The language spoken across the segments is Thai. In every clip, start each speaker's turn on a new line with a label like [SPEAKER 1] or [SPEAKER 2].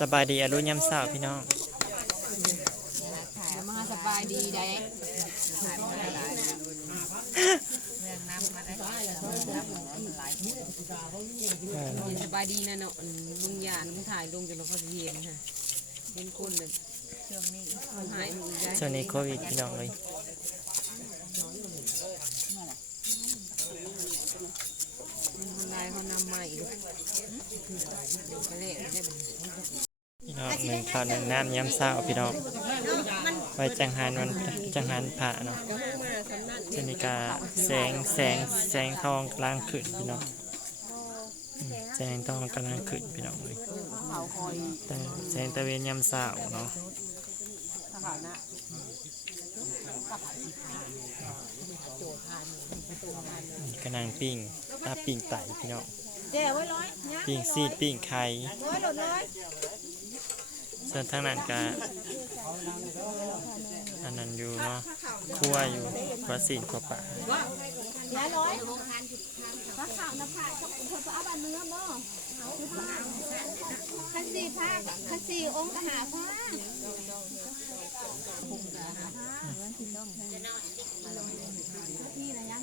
[SPEAKER 1] สบายดีอรุณยามเช้าพี่น้อง
[SPEAKER 2] มาสบายดีได้สบายดีนะเนาะอืมมึงย่ามึงถ่ายลงจนเราเขาเห็นค่ะเห็นคนเลยหายมึงได้
[SPEAKER 1] ช่วงนี้โควิดพี่น้องเลย
[SPEAKER 2] มันลายเขานำมาอีกไปเละได้บ่
[SPEAKER 1] พี่น้องหนึ่งข้าวหนึ่งน้ำยามเช้าพี่น้องไว้จังหันวันจังหันผ่าเนาะชนิกาแสงแสงแสงทองกลางขึ้นพี่น้องแสงทองกำลังขึ้นพี่น้องเลยแต่แสงตะเวนยามเช้าเนาะนี่กำลังปิ้งตาปิ้งไต่พี่น้อง
[SPEAKER 3] เดี๋ยวไว้ร้อยเนี่ย
[SPEAKER 1] ปิ้งซีดปิ้งไข่
[SPEAKER 3] ร้อยหลดร้อย
[SPEAKER 1] ส่วนทางนั้นก็อันนั้นอยู่เนาะครั่วอยู่ครัวสีนครัวป่า
[SPEAKER 3] เดี๋ยวร้อยพระข่าวนะพระเขาเขาเอาบันเนื้อบ่คันสี่พระคันสี่องค์ก็หาพระพี่นะยัง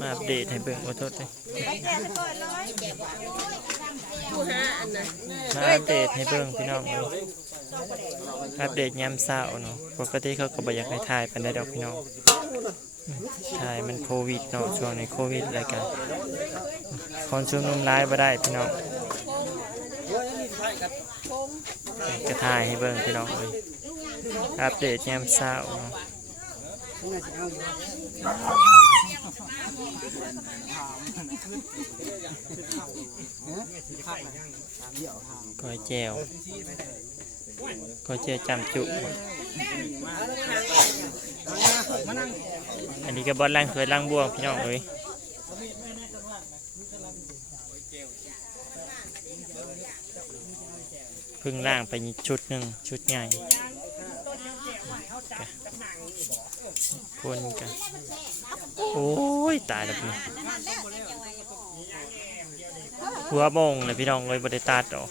[SPEAKER 1] มาอัปเดตให้เบิ่งขอโทษเลย
[SPEAKER 3] ไปแจกก่อนร้อย
[SPEAKER 1] มาอัปเดตให้เบิ่งพี่น้องเลยอัปเดตยามเช้าเนาะปกติเขาก็บ่อยากให้ถ่ายปานใดดอกพี่น้องถ่ายมันโควิดเนาะช่วงในโควิดอะไรกันคนชุมนุมร้ายบ่ได้พี่น้องก็ถ่ายให้เบิ่งพี่น้องเลยอัปเดตยามเช้าเนาะ ก้อยแจวก้อยแจวจำจุอันนี้ก็บอลล่างสวยล่างบวงพี่น้องเลยพึ่งล่างไปชุดหนึ่งชุดใหญ่ คนกัน โอ้ย ตายแล้วพี่หัวมงเลยพี่น้องเลยบริตาดออก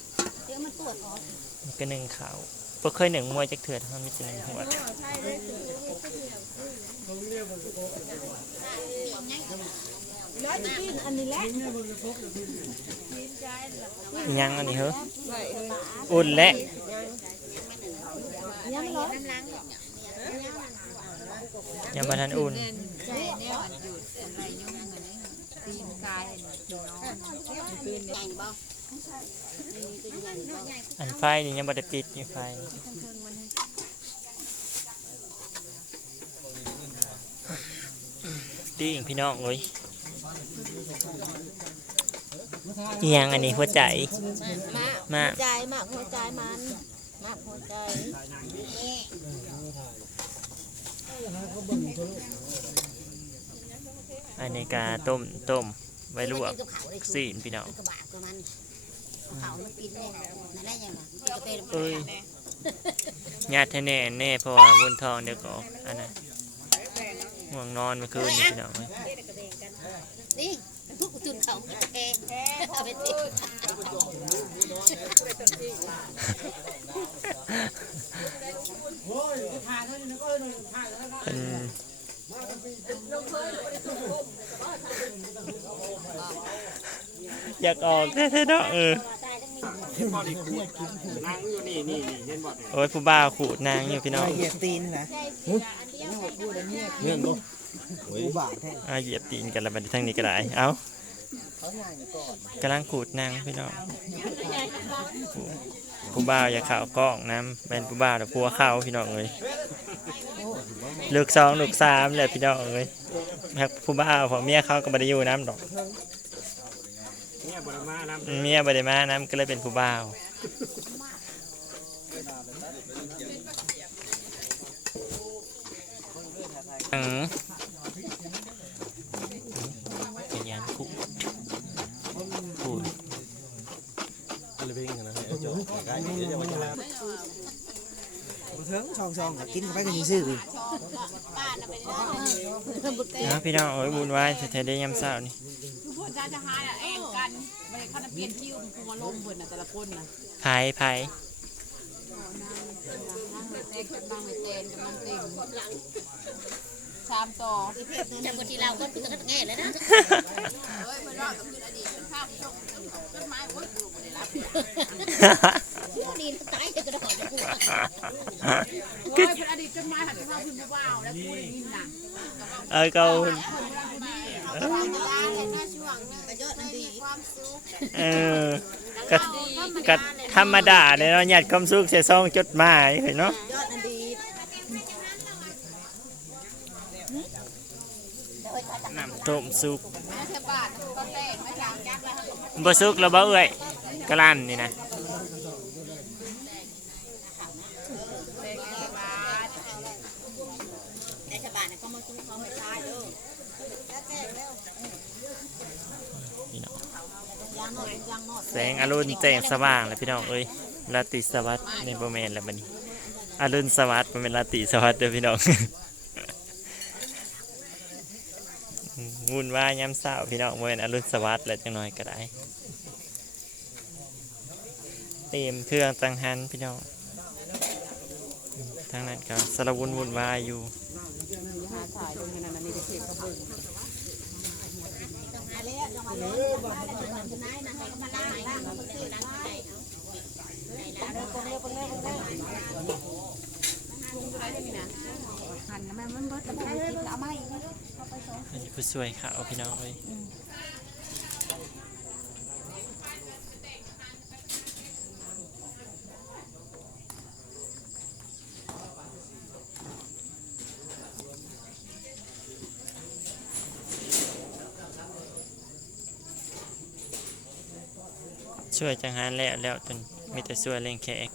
[SPEAKER 1] ดี๋ย
[SPEAKER 3] วมันตรวจออก
[SPEAKER 1] นี่ก็หนึ่งขาวบ่เคยหนึ่งมวยจักเถื่อนมันมีแต่หนึ่งหัว
[SPEAKER 3] ร้อยจะกินอันนี้แหละ
[SPEAKER 1] ยังอันนี้เหรออุ่นและ
[SPEAKER 3] ยังร้อย
[SPEAKER 1] ยังมาทันอุ่น
[SPEAKER 2] ใช่แน่วันหยุดอะไรยุ่งกันนี่ตีนกายน้อง
[SPEAKER 1] อันไฟนี่ยังบ่ได้ปิดอยู่ไฟดีอีกพี่น้องเลยอิหยังอันนี้หัวใจ
[SPEAKER 3] มาก
[SPEAKER 1] มา
[SPEAKER 3] ใจมากหัวใจมันมากหัวใจ
[SPEAKER 1] อันนี้กาต้มต้มไว้ลวกสีนพี่น้อง
[SPEAKER 4] เอ้
[SPEAKER 1] ยญาติแน่แน่พอาะว่นทองเดี๋ยวก็ออกอันนั้นห่วงนอนเมื่อคืนนี่พี่น้อง
[SPEAKER 4] นี่ทุกจุนเขาเองเอาไปติด
[SPEAKER 1] อยากออกแท้ๆเนาะเออ
[SPEAKER 5] พอดีขูดนั่งอยู่นี่นี่นี่เห็นบ่เนี่ย
[SPEAKER 1] โอ้ยผู้บ่าวขูดนางอยู่พี่น้อง
[SPEAKER 6] เหยียบตีนนะ
[SPEAKER 5] เงื่อนบ่
[SPEAKER 6] กูบาดแท้
[SPEAKER 1] อาเหยียบตีนกันแล้วบัดนี้ทางนี้ก็ได้ เอ้า
[SPEAKER 6] เขาง่ายก่อน
[SPEAKER 1] กำลังขูดนางพี่น้องผู้บ่าวอย่าข่าวกล้องน้ำเป็นผู้บ่าวแต่ผัวเข้าพี่น้องเลยลูกสองลูกสามเลยพี่น้องเลยแม่ผู้บ่าวของเมียเขาก็บไดอยู่น้ำดอก
[SPEAKER 5] เนี่ยบ่ได้มานํ
[SPEAKER 1] เมียบไดมาน้ำก็เลยเป็นผู้บ่าวอืมพยานขูดขูด
[SPEAKER 6] บ่เถิงช่องช่องกินเข้าไปก็ซื่อๆดิ
[SPEAKER 1] นะพี่น้องโอ้ยบุญไว้แท้ๆได้ยามเช้านี่
[SPEAKER 2] อพวกจ้าจะหาอะเองกันไม่ได้เขาจะเปลี่ยนคิวมันคือมาลมเพิ่นน่ะแต่ละคนน่ะ
[SPEAKER 1] ไผ่ไผ่
[SPEAKER 2] นั่งไม่เต้นกำลังไม่เต้นกำลังเต้นชามต่อ
[SPEAKER 4] จำคนที่เราก็เป็นกันแง่เลยนะนี่ตายจะกระโดดจะพูด
[SPEAKER 2] โอ้ยเป็นอดีตจนมาหัดข้าวพิมพ์ว้าวแล้วพูดอย่างนี้น่ะ
[SPEAKER 1] เออก็เออก็ก็ธรรมดาเลยเนาะหยัดความสุขเสียซองจดหมายเห็นเนาะน้ำต้มสุกบ่สุกแล้วบ่เอ้ยกะลั่นนี่นะ
[SPEAKER 4] แต่ชาวบ้านเขามาซื้อเขาไม่ตายเด้อ
[SPEAKER 1] พี่น้อง
[SPEAKER 4] ยางนอดยางนอด
[SPEAKER 1] แสงอรุณแจ้งสว่างเลยพี่น้องเอ้ยราตรีสวัสดิ์ในบ่แม่นแล้วบัดนี้อรุณสวัสดิ์บ่แม่นราตรีสวัสดิ์เด้อพี่น้อง วุ่นวายยามเช้าพี่น้องบ่แม่นอรุณสวัสดิ์แล้วจังหน้อยก็ได้เต็มเครื่องจังหันพี่น้องทางนั้นก็สารวุ่นวุ่นวายอยู่
[SPEAKER 2] หาถ่ายลงในนั้นนี่จะเทกระเบื้อง
[SPEAKER 4] หาแล้วจังหวะนี้มันจะนายนะเอามาล้างล้างเขาซื้อล้างใจ
[SPEAKER 3] หันมามันเบิดมันกินเอามาอีก
[SPEAKER 1] อันนี้ผู้ช่วยข่าวพี่น้องเอ้ย ช่วยจังหันแล้วแล้วจนมีแต่ช่วยเล่งแขก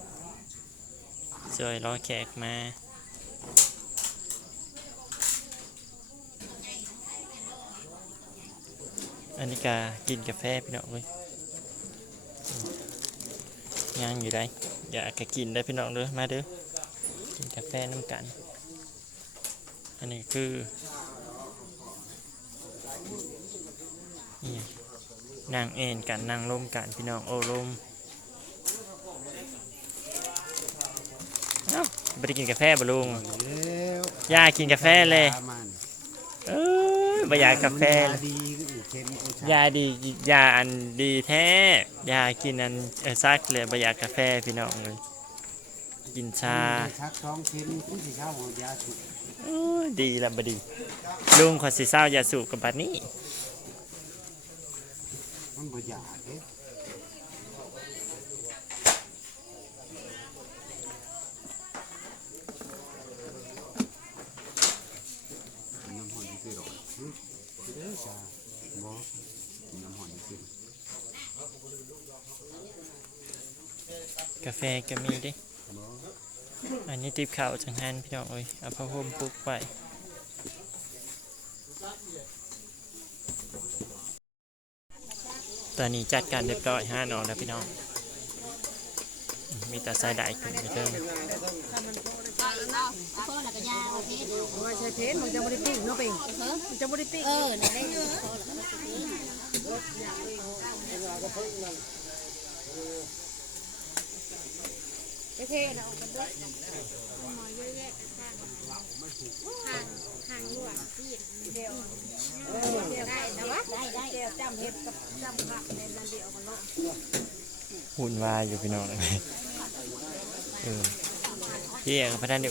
[SPEAKER 1] ช่วยรอแขกมาอันนี้กากินกาแฟพี่น้องเลยย่างอยู่ได้อยากกกินได้พี่น้องเด้อมาเด้อกินกาแฟน้ำกัน อันนี้คือ นั่งเอนกันนั่งร่มกันพี่น้องโอ้ลมเอ้าไม่ได้กินกาแฟบ่ลุง
[SPEAKER 6] แล้ว
[SPEAKER 1] ย่ากินกาแฟเลย
[SPEAKER 6] มัน
[SPEAKER 1] เอ้ยบ่อยากกาแฟเลย
[SPEAKER 6] ดีก็เค็มกูชายา
[SPEAKER 1] ดียาอันดีแท้ยากินอันเออซักเลยบอยากกาแฟพี่น้องเลยกินชา
[SPEAKER 6] ชักสองเค็มผู้สิเช้าของยาสุก
[SPEAKER 1] โอ้ยดีละบดีลุงขอสิเศร้ายาสูบกับบัดนี้
[SPEAKER 6] มันบ่อยากเด้น้ำหอนซื้อหรอกเด้อจ้าบ่น้ำหอนซื้อกา
[SPEAKER 1] แฟก็มีเดิอันนี้ติบข่าวจังหันพี่น้องเอ้ยเอาผ้าห่มปลุกไว้ ตอนนี้จัดการเรียบร้อยห้านอนแล้วพี่น้อง มีแต่สายได้ขึ้นไปเติม
[SPEAKER 4] พ่อน่ะก็ยเพชร
[SPEAKER 2] ว่าใช่เพชรมันจะไม่ได้ปิ้งเนาะเป่งมันจะไม่ได้ปิ้ง
[SPEAKER 4] เออนั่นแหละ
[SPEAKER 2] เป็น
[SPEAKER 3] เท่ๆนะกันด้วย ข้างข้างรั่วซีดเดียวได้นะวะได้ได้เดียวจำเห็ดกับจำผักในนั้นเดียวกันเนาะ
[SPEAKER 1] อุ่นวายอยู่พี่น้องเออพี่เอกพระท่านได้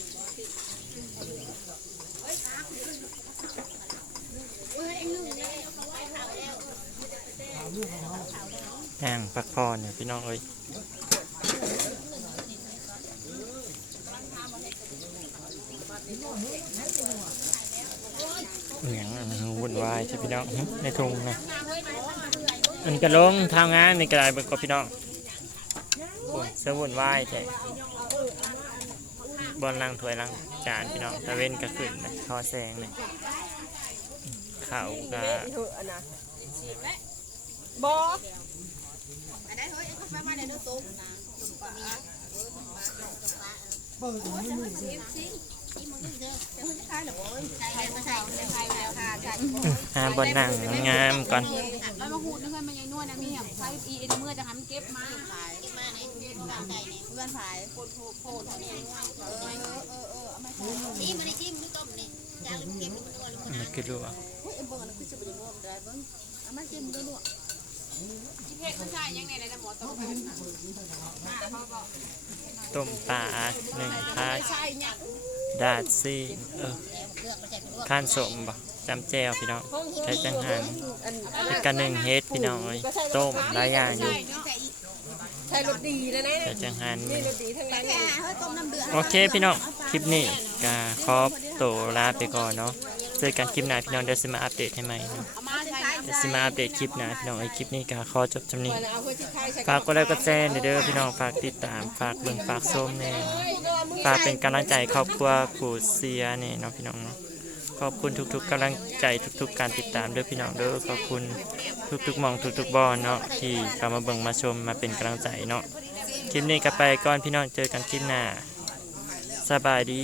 [SPEAKER 2] ย่า
[SPEAKER 1] งพักพรเนี่ยพี่น้องเอ้ยเหนียงมันวุ่นวายใช่พี่น้องหึในทุ่งนะมันกระลงทางงานในกระไรเบิกกับพี่น้องโอ้ยเสื้อวุ่นวายใช่บอลลังถ้วยลังจานพี่น้องตะเว้นก็ขึ้นนะทอแสงเลยข่าวก็
[SPEAKER 2] เถอะอันนะบอ
[SPEAKER 4] หรอา
[SPEAKER 1] บอลนั่งงามก่อน
[SPEAKER 3] แล้วมาหูดนึกให้มันยายนวดนะมีแบบไฟอีเอ็นเมื่อจะทำเก็บมา
[SPEAKER 4] ขายที่มาในเพื่อนขายในเพื่อนขายคนโพโพเท่านี้เออเออเออเอามาจิ้มมาในจิ้มนี่ต้มนี่จางเก็บมันอ้วนมัน
[SPEAKER 1] มันคือรู้ว่า
[SPEAKER 4] เฮ้ยเบิ่งนะคือจะไปรวมได้บิ่งอามาจิ้มด้วยลูก
[SPEAKER 3] ที่เพชรเขาใช่ยังไงนะหมอต้อง
[SPEAKER 1] ต้มปลาหนึ่งพาดาดซีเออข้านสมบ่จำแจวพี่น้องใช้จังหัน
[SPEAKER 2] อัน
[SPEAKER 1] เป็นกันหนึ่งเฮ็ดพี่น้องเอ้ยต้มหลายอย่างอยู่
[SPEAKER 2] ใช้รถดีแล้วนะ
[SPEAKER 1] ใช้จังหัน
[SPEAKER 2] นี่รถดีทั้งนั้น
[SPEAKER 1] โอเคพี่น้องคลิปนี้ก็ขอตัวลาไปก่อนเนาะ เจอกันคลิปหน้าพี่น้องเดี๋ยวสิมาอัปเดตให้ใหม่เนาะ
[SPEAKER 3] เอามาใช้
[SPEAKER 1] เดี๋ยวสิมาอัปเดตคลิปหน้าพี่น้องไอ้ยคลิปนี้ก็ขอจบจำนี้
[SPEAKER 2] เอาเพื่อที่ใครใช้
[SPEAKER 1] ฝากกดไลค์กดแชร์เด้อพี่น้องฝากติดตามฝากเบิ่งฝากชมแน่ฝากเป็นกำลังใจครอบครัวผู้เสียนี่เนาะพี่น้องเนาะขอบคุณทุกๆกำลังใจทุกๆ การติดตามเด้อพี่น้องเด้อขอบคุณทุกๆหมองทุกๆบอลเนาะที่เข้ามาเบิ่งมาชมมาเป็นกำลังใจเนาะคลิปนี้ก็ไปก่อนพี่น้องเจอกันคลิปหน้าสบายดี